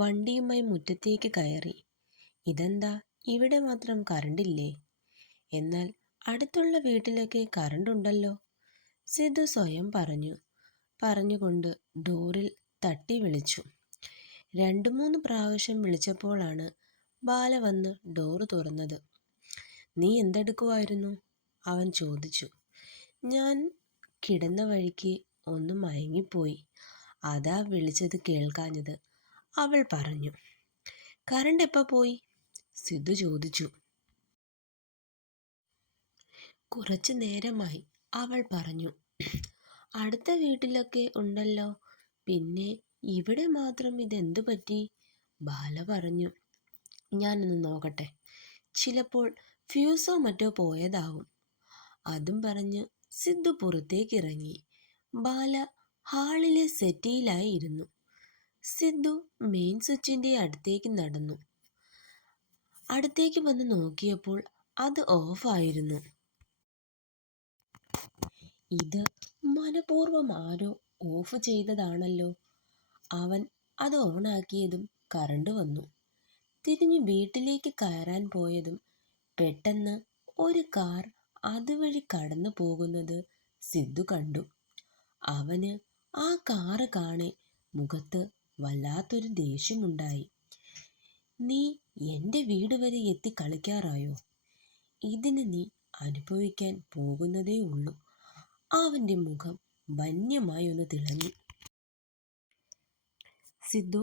വണ്ടിയുമായി മുറ്റത്തേക്ക് കയറി. ഇതെന്താ ഇവിടെ മാത്രം കറണ്ടില്ലേ? എന്നാൽ അടുത്തുള്ള വീട്ടിലൊക്കെ കറണ്ടുണ്ടല്ലോ, സിദ്ധു സ്വയം പറഞ്ഞുകൊണ്ട് ഡോറിൽ തട്ടി വിളിച്ചു. 2-3 പ്രാവശ്യം വിളിച്ചപ്പോഴാണ് ബാല വന്ന് ഡോറ് തുറന്നത്. നീ എന്തെടുക്കുമായിരുന്നു? അവൻ ചോദിച്ചു. ഞാൻ കിടന്ന വഴിക്ക് ഒന്ന് മയങ്ങിപ്പോയി, അതാ വിളിച്ചത് കേൾക്കാഞ്ഞത്, അവൾ പറഞ്ഞു. കറണ്ട് എപ്പോൾ പോയി? സിദ്ധു ചോദിച്ചു. കുറച്ചു നേരമായി, അവൾ പറഞ്ഞു. അടുത്ത വീട്ടിലൊക്കെ ഉണ്ടല്ലോ, പിന്നെ ഇവിടെ മാത്രം ഇതെന്തു പറ്റി? ബാല പറഞ്ഞു. ഞാനൊന്ന് നോക്കട്ടെ, ചിലപ്പോൾ ഫ്യൂസോ മറ്റോ പോയതാവും. അതും പറഞ്ഞ് സിദ്ധു പുറത്തേക്കിറങ്ങി. ബാല ഹാളിലെ സെറ്റിയിലായി ഇരുന്നു. സിദ്ധു മെയിൻ സ്വിച്ചിൻ്റെ അടുത്തേക്ക് വന്ന് നോക്കിയപ്പോൾ അത് ഓഫായിരുന്നു. ഇത് മനഃപൂർവ്വം ആരോ ഓഫ് ചെയ്തതാണല്ലോ. അവൻ അത് ഓണാക്കിയതും കറണ്ട് വന്നു. തിരിഞ്ഞു വീട്ടിലേക്ക് കയറാൻ പോയതും പെട്ടെന്ന് ഒരു കാർ അതുവഴി കടന്നു പോകുന്നത് സിദ്ധു കണ്ടു. അവന് ആ കാറ് കാണെ മുഖത്ത് വല്ലാത്തൊരു ദേഷ്യമുണ്ടായി. നീ എൻ്റെ വീട് വരെ എത്തി കളിക്കാറായോ? ഇതിന് നീ അനുഭവിക്കാൻ പോകുന്നതേ ഉള്ളൂ. അവൻ്റെ മുഖം വന്യമായി ഒന്ന് തിളങ്ങി. സിദ്ധു,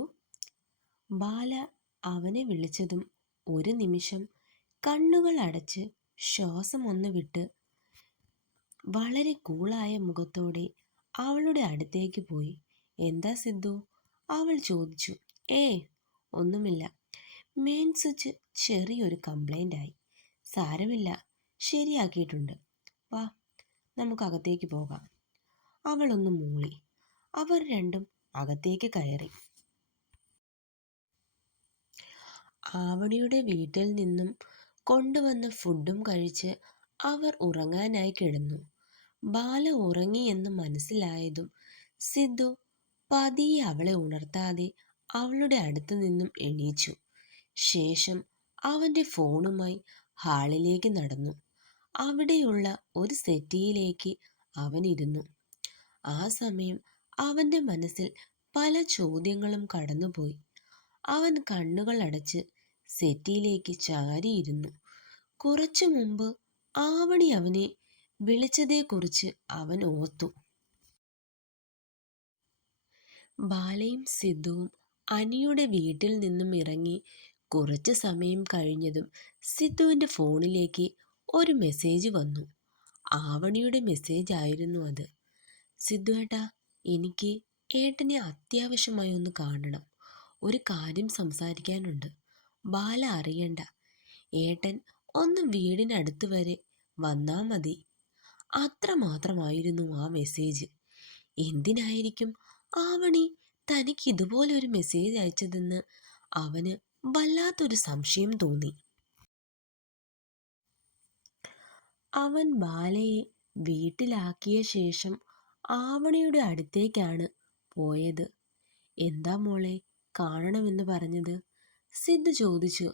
ബാല അവനെ വിളിച്ചതും ഒരു നിമിഷം കണ്ണുകൾ അടച്ച് ശ്വാസം ഒന്ന് വിട്ട് വളരെ കൂളായ മുഖത്തോടെ അവളുടെ അടുത്തേക്ക് പോയി. എന്താ സിദ്ധു? അവൾ ചോദിച്ചു. ഒന്നുമില്ല, മെയിൻ സ്വിച്ച് ചെറിയൊരു കംപ്ലൈൻ്റ് ആയി. സാരമില്ല, ശരിയാക്കിയിട്ടുണ്ട്. വാ, നമുക്ക് അകത്തേക്ക് പോകാം. അവളൊന്ന് മൂളി. അവർ രണ്ടും അകത്തേക്ക് കയറി. ആവണിയുടെ വീട്ടിൽ നിന്നും കൊണ്ടുവന്ന ഫുഡും കഴിച്ച് അവർ ഉറങ്ങാനായി കിടന്നു. ബാല ഉറങ്ങിയെന്ന് മനസ്സിലായതും സിദ്ധു പതിയെ അവളെ ഉണർത്താതെ അവളുടെ അടുത്ത് നിന്നും എണീച്ചു. ശേഷം അവൻ്റെ ഫോണുമായി ഹാളിലേക്ക് നടന്നു. അവിടെയുള്ള ഒരു സെറ്റിയിലേക്ക് അവൻ ഇരുന്നു. ആ സമയം അവൻ്റെ മനസ്സിൽ പല ചോദ്യങ്ങളും കടന്നുപോയി. അവൻ കണ്ണുകൾ അടച്ച് സെറ്റിയിലേക്ക് ചാരിയിരുന്നു. കുറച്ചു മുമ്പ് ആവണി അവനെ വിളിച്ചതേക്കുറിച്ച് അവൻ ഓർത്തു. ബാലയും സിദ്ധുവും അനിയുടെ വീട്ടിൽ നിന്നും ഇറങ്ങി കുറച്ച് സമയം കഴിഞ്ഞതും സിദ്ധുവിൻ്റെ ഫോണിലേക്ക് ഒരു മെസ്സേജ് വന്നു. ആവണിയുടെ മെസ്സേജ് ആയിരുന്നു അത്. സിദ്ധു ഏട്ടാ, എനിക്ക് ഏട്ടനെ അത്യാവശ്യമായി ഒന്ന് കാണണം. ഒരു കാര്യം സംസാരിക്കാനുണ്ട്. ബാല അറിയണ്ട. ഏട്ടൻ ഒന്ന് വീടിനടുത്ത് വരെ വന്നാ മതി. അത്രമാത്രമായിരുന്നു ആ മെസ്സേജ്. എന്തിനായിരിക്കും ആവണി തനിക്ക് ഇതുപോലെ ഒരു മെസ്സേജ് അയച്ചതെന്ന് അവന് വല്ലാത്തൊരു സംശയം തോന്നി. അവൻ ബാലയെ വീട്ടിലാക്കിയ ശേഷം ആവണിയുടെ അടുത്തേക്കാണ് പോയത്. എന്താ മോളെ, കാണണമെന്ന് പറഞ്ഞത്? സിദ്ധു ചോദിച്ചു.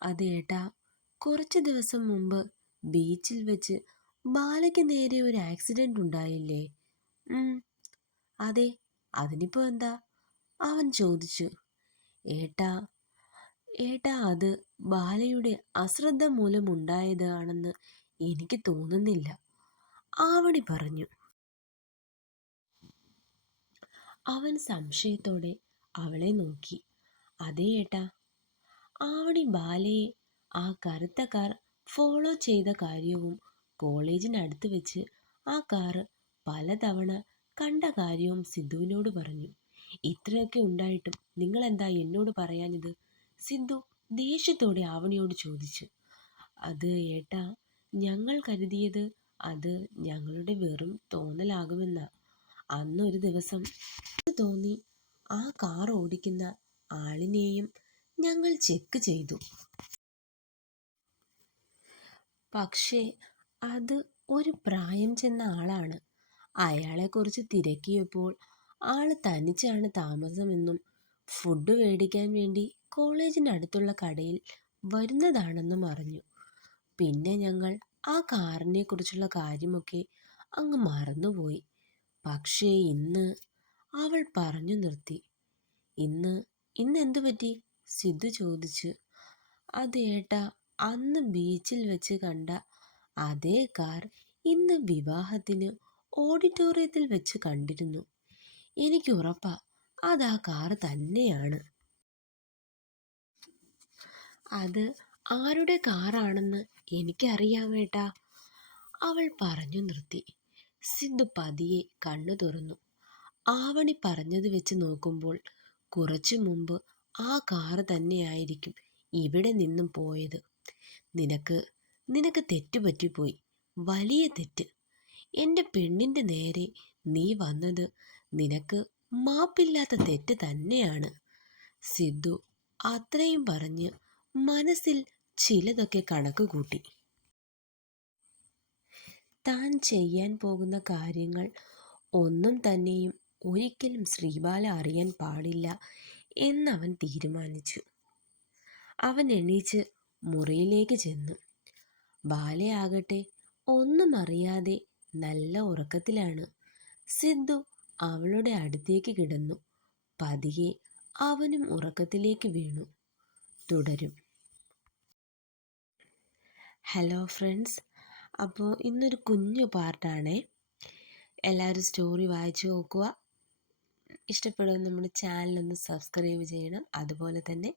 അതേട്ടാ, കുറച്ച് ദിവസം മുമ്പ് ബീച്ചിൽ വെച്ച് ബാലയ്ക്ക് നേരെ ഒരു ആക്സിഡന്റ് ഉണ്ടായില്ലേ? അതെ, അതിനിപ്പോൾ എന്താ? അവൻ ചോദിച്ചു. ഏട്ടാ അത് ബാലയുടെ അശ്രദ്ധ മൂലമുണ്ടായതാണെന്ന് എനിക്ക് തോന്നുന്നില്ല, ആവണി പറഞ്ഞു. അവൻ സംശയത്തോടെ അവളെ നോക്കി. അതേ ഏട്ടാ, ആവണി ബാലയെ ആ കറുത്ത കാർ ഫോളോ ചെയ്ത കാര്യവും കോളേജിനടുത്ത് വെച്ച് ആ കാറ് പലതവണ കണ്ട കാര്യവും സിദ്ധുവിനോട് പറഞ്ഞു. ഇത്രയൊക്കെ ഉണ്ടായിട്ടും നിങ്ങൾ എന്താ എന്നോട് പറയാഞ്ഞത്? സിദ്ധു ദേഷ്യത്തോടെ ആവണിയോട് ചോദിച്ചു. അത് ഏട്ടാ, ഞങ്ങൾ കരുതിയത് അത് ഞങ്ങളുടെ വെറും തോന്നലാകുമെന്നാ. അന്നൊരു ദിവസം തോന്നി ആ കാർ ഓടിക്കുന്ന ആളിനെയും ഞങ്ങൾ ചെക്ക് ചെയ്തു. പക്ഷേ അത് ഒരു പ്രായം ചെന്ന ആളാണ്. അയാളെക്കുറിച്ച് തിരക്കിയപ്പോൾ ആൾ തനിച്ചാണ് താമസമെന്നും ഫുഡ് മേടിക്കാൻ വേണ്ടി കോളേജിനടുത്തുള്ള കടയിൽ വരുന്നതാണെന്നും അറിഞ്ഞു. പിന്നെ ഞങ്ങൾ ആ കാറിനെ കുറിച്ചുള്ള കാര്യമൊക്കെ അങ്ങ് മറന്നുപോയി. പക്ഷേ ഇന്ന് അവൾ പറഞ്ഞു നിർത്തി. ഇന്ന് ഇന്ന് എന്തു പറ്റി? സിദ്ധു ചോദിച്ചു. അത് ഏട്ടാ, അന്ന് ബീച്ചിൽ വെച്ച് കണ്ട അതേ കാർ ഇന്ന് വിവാഹത്തിന് ഓഡിറ്റോറിയത്തിൽ വെച്ച് കണ്ടിരുന്നു. എനിക്ക് ഉറപ്പാ അതാ കാർ തന്നെയാണ്. അത് ആരുടെ കാറാണെന്ന് എനിക്കറിയാമേട്ടാ, അവൾ പറഞ്ഞു നിർത്തി. സിദ്ധു പതിയെ കണ്ണു തുറന്നു. ആവണി പറഞ്ഞത് വെച്ച് നോക്കുമ്പോൾ കുറച്ചു മുമ്പ് ആ കാറ് തന്നെയായിരിക്കും ഇവിടെ നിന്നും പോയത്. നിനക്ക് നിനക്ക് തെറ്റുപറ്റിപ്പോയി, വലിയ തെറ്റ്. എൻ്റെ പെണ്ണിൻ്റെ നേരെ നീ വന്നത് നിനക്ക് മാപ്പില്ലാത്ത തെറ്റ് തന്നെയാണ്. സിദ്ധു അത്രയും പറഞ്ഞ് മനസ്സിൽ ചിലതൊക്കെ കണക്ക് കൂട്ടി. താൻ ചെയ്യാൻ പോകുന്ന കാര്യങ്ങൾ ഒന്നും തന്നെയും ഒരിക്കലും ശ്രീബാല അറിയാൻ പാടില്ല എന്നവൻ തീരുമാനിച്ചു. അവൻ എണീച്ച് മുറിയിലേക്ക് ചെന്നു. ബാലയാകട്ടെ ഒന്നും അറിയാതെ നല്ല ഉറക്കത്തിലാണ്. സിദ്ധു അവളുടെ അടുത്തേക്ക് കിടന്നു. പതിയെ അവനും ഉറക്കത്തിലേക്ക് വീണു. തുടരും. ഹലോ ഫ്രണ്ട്സ്, അപ്പോൾ ഇന്നൊരു കുഞ്ഞു പാർട്ടാണേ. എല്ലാവരും സ്റ്റോറി വായിച്ചു നോക്കുക. ഇഷ്ടപ്പെടുന്ന നമ്മുടെ ചാനലൊന്ന് സബ്സ്ക്രൈബ് ചെയ്യണം. അതുപോലെ തന്നെ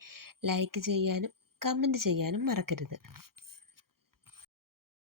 ലൈക്ക് ചെയ്യാനും കമൻറ്റ് ചെയ്യാനും മറക്കരുത്.